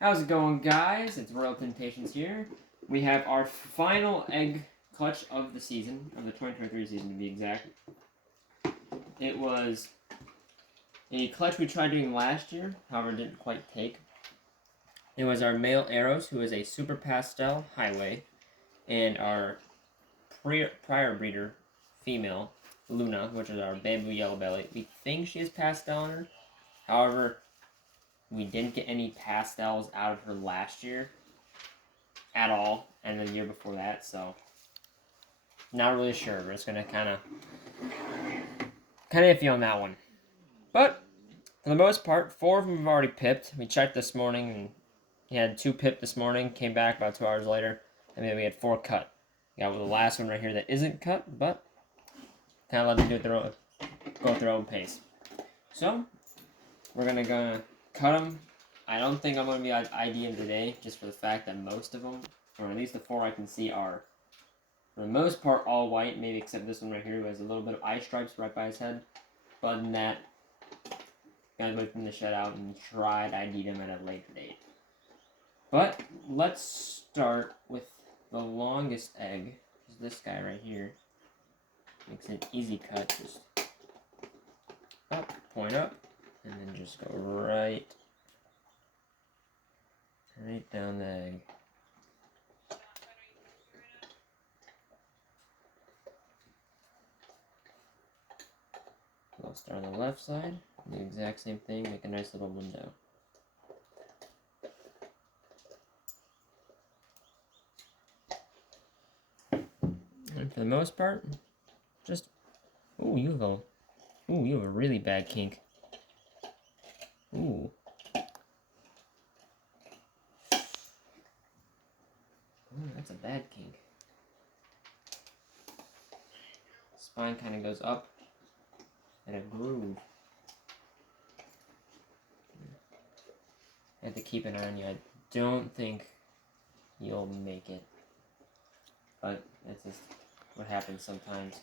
How's it going, guys? It's Royal Temptations here. We have our final egg clutch of the season, of the 2023 season to be exact. It was a clutch we tried doing last year, however, it didn't quite take. It was our male Arrows, who is a super pastel highway, and our prior breeder female Luna, which is our bamboo yellow belly. We think she has pastel on her, however, we didn't get any pastels out of her last year at all, and the year before that, so not really sure. We're just gonna kind of iffy on that one. But for the most part, 4 of them have already pipped. We checked this morning, and he had 2 pipped this morning. Came back about 2 hours later, and then we had 4 cut. We got the last one right here that isn't cut, but kind of let them go at their own pace. So we're gonna cut them. I don't think I'm going to be IDing today, just for the fact that most of them, or at least the 4 I can see, are, for the most part, all white, maybe except this one right here, who has a little bit of eye stripes right by his head. But other than that, gotta wait for them to shed out and try to ID them at a later date. But let's start with the longest egg, which is this guy right here. Makes an easy cut, just up, point up, and then just go right down the egg. I'll start on the left side, do the exact same thing, make a nice little window. And for the most part, just, you have a really bad kink. Ooh, that's a bad kink. Spine kind of goes up in a groove. I have to keep an eye on you. I don't think you'll make it, but that's just what happens sometimes.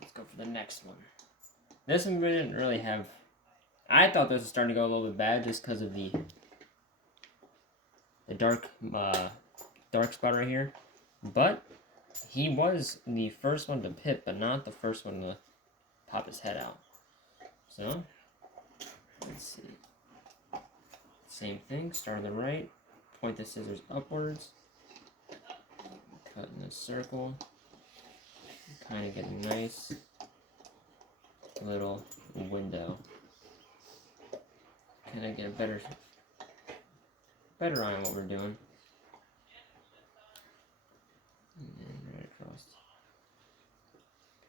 Let's go for the next one. This one we didn't really have. I thought this was starting to go a little bit bad just because of the dark spot right here, but he was the first one to pip, but not the first one to pop his head out. So let's see. Same thing. Start on the right. Point the scissors upwards. Cut in a circle. Kind of get a nice little window. Kind of get a better eye on what we're doing. And then right across.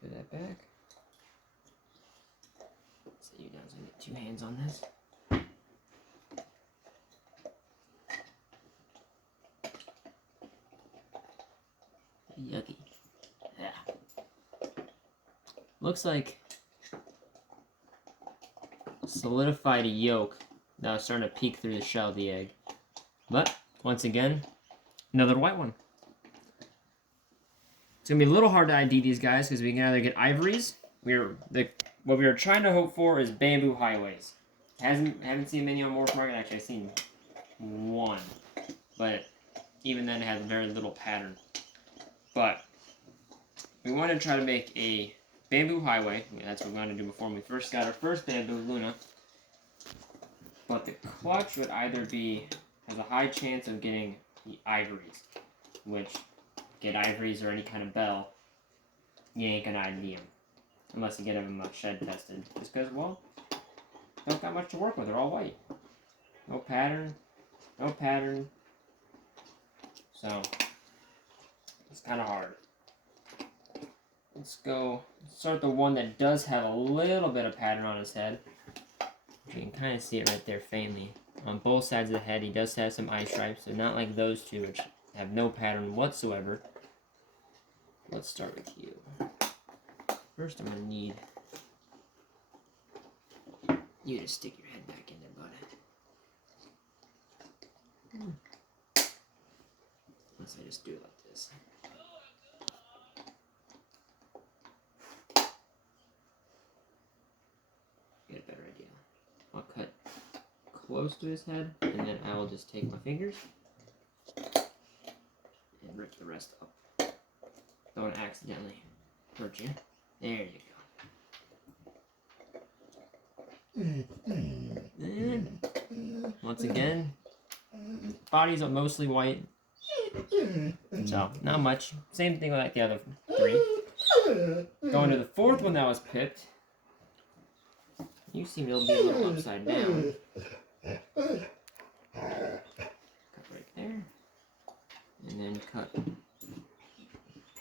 Put that back. So you guys can get 2 hands on this. Yucky. Yeah. Looks like solidified yolk that was starting to peek through the shell of the egg. But, once again, another white one. It's going to be a little hard to ID these guys because we can either get ivories. What we are trying to hope for is bamboo highways. Haven't seen many on morphmarket. Actually, I've seen 1. But even then, it has very little pattern. But we want to try to make a bamboo highway. That's what we wanted to do before we first got our first bamboo Luna. But the clutch would either has a high chance of getting the ivories, which get ivories or any kind of bell, you ain't gonna ID them unless you get them shed tested. Just because, well, don't got much to work with. They're all white. No pattern. So it's kind of hard. Let's start the one that does have a little bit of pattern on his head. You can kind of see it right there faintly. On both sides of the head, he does have some eye stripes, so not like those 2, which have no pattern whatsoever. Let's start with you. First, I'm going to need you to stick your head back in there, bud. Unless I just do it like this. Get a better idea. I'll cut close to his head, and then I will just take my fingers and rip the rest up. Don't accidentally hurt you. There you go. And once again, bodies are mostly white, so not much. Same thing like the other 3. Going to the 4th one that was pipped. You seem to be a little upside down. Cut right there. And then cut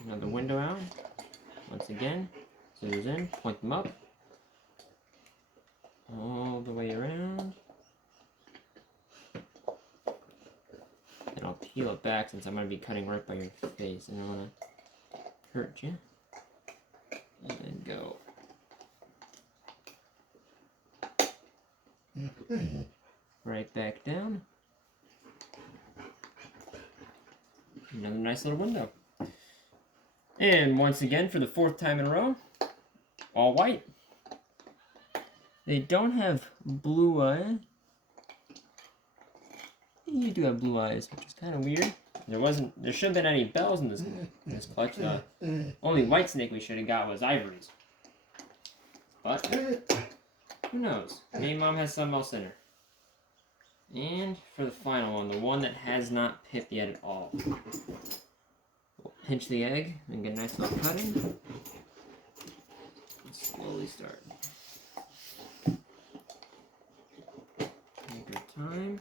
another window out. Once again, scissors in, point them up. All the way around. And I'll peel it back since I'm going to be cutting right by your face. And I don't want to hurt you. And then go. Right back down. Another nice little window. And once again, for the 4th time in a row, all white. They don't have blue eyes. You do have blue eyes, which is kind of weird. There shouldn't have been any bells in this clutch. The only white snake we should have got was Ivory's. But who knows? Maybe Mom has something else in her. And for the final one, the one that has not pipped yet at all. We'll pinch the egg and get a nice little cutting. And slowly start. Take your time.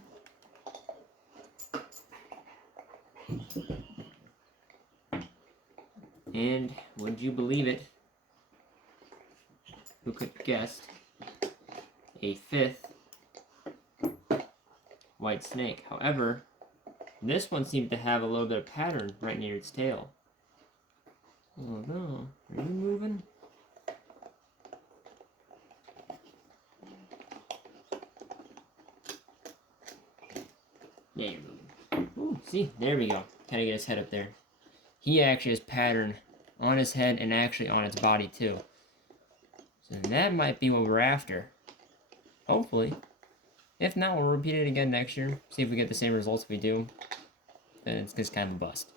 And would you believe it? Who could have guessed a 5th white snake? However, this one seemed to have a little bit of pattern right near its tail. Oh no, are you moving? Yeah, you're moving. Ooh, see, there we go. Kind of get his head up there. He actually has pattern on his head and actually on its body too. So that might be what we're after. Hopefully. If not, we'll repeat it again next year. See if we get the same results if we do. Then it's just kind of a bust.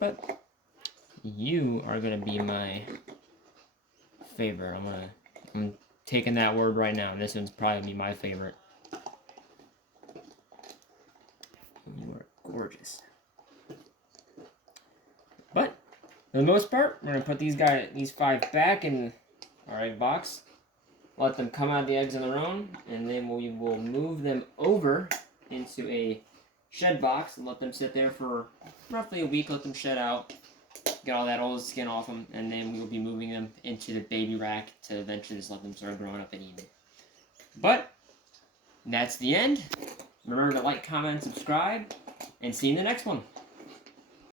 But you are going to be my favorite. I'm taking that word right now. This one's probably going to be my favorite. You are gorgeous. But for the most part, we're going to put these 5 back in our egg box. Let them come out of the eggs on their own, and then we will move them over into a shed box and let them sit there for roughly a week. Let them shed out, get all that old skin off them, and then we will be moving them into the baby rack to eventually just let them start growing up and eating. But that's the end. Remember to like, comment, subscribe, and see you in the next one.